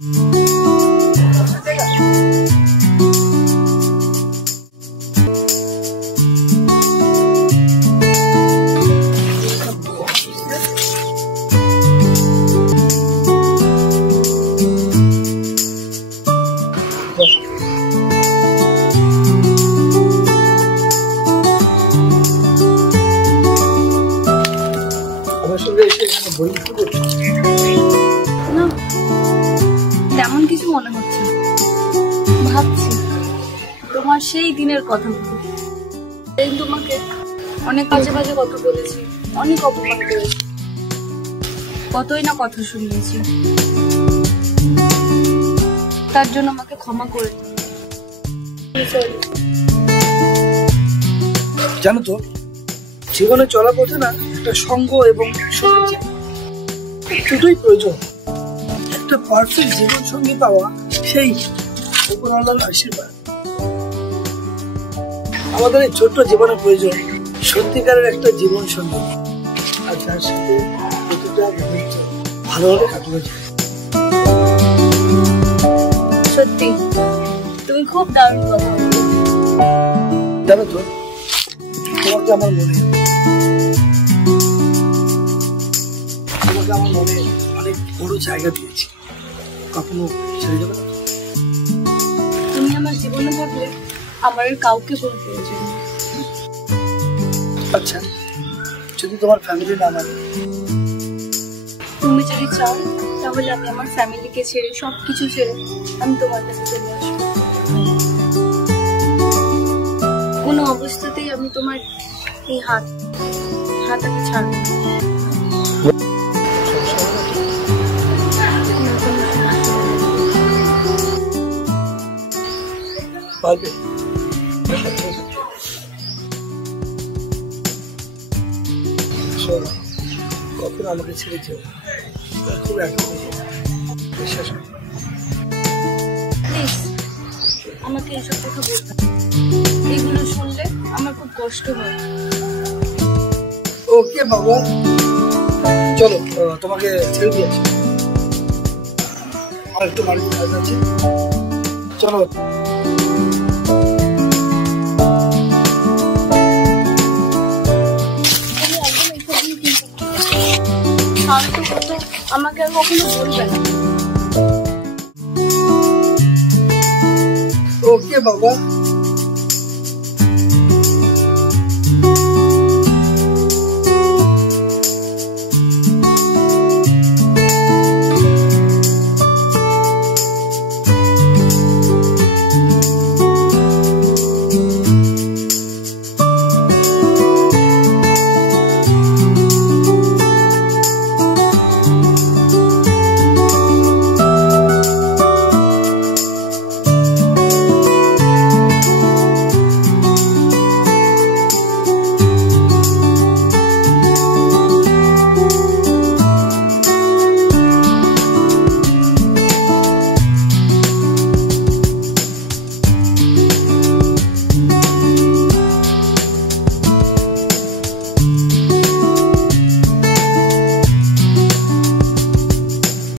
না, তেমন কিছু মনে হচ্ছে। ভাবছি তোমার সেই দিনের কথা, তোমাকে অনেক বাজে বাজে কথা বলেছি, অনেক অপমান করেছি, কতই না কথা শুনিয়েছি। তার জন্য আমাকে ক্ষমা করে দিও। জানো তো, জীবনে চলা পথে না একটা সঙ্গ এবং দুটোই প্রয়োজন। একটা পারফেক্ট জীবন সঙ্গী পাওয়া সেই উপরওয়ালার আশীর্বাদ। আমাদের এই ছোট্ট জীবনের প্রয়োজন সত্যিকারের একটা জীবন সঙ্গী, আর যার সাথে প্রতিটা মুহূর্ত ভালোভাবে কাটানো যায়। সত্যি তুমি খুব দারুণ কথা বলো। জানো তো, তোমাকে আমার মনে অনেক বড় জায়গা দিয়েছি, কখনো ছেড়ে যাবে না। তুমি আমার জীবনে থাকলে আমার কাউকে বলতে প্রয়োজন। আচ্ছা, যদি তোমার ফ্যামিলি না মানে? তুমি যদি চাও তাহলে আমি আমার ফ্যামিলিকে ছেড়ে সবকিছু ছেড়ে আমি তোমার কাছে চলে আসবো। কোনো অবস্থাতেই আমি তোমার এই হাত আমি ছাড়বো। পারবে? কখন আমাকে ছেড়ে যেও, খুব একা বিশ্বাস করো। প্লিজ আমাকে এইসব কথা বলতে, এগুলো শুনলে আমার খুব কষ্ট হয়। ওকে বাবা, চলো তোমাকে ছেড়ে দিয়েছি, আর একটু বাড়িতে কাজ আছে, চলো। আমাকে আর কখনো বলবে না। ওকে বাবা।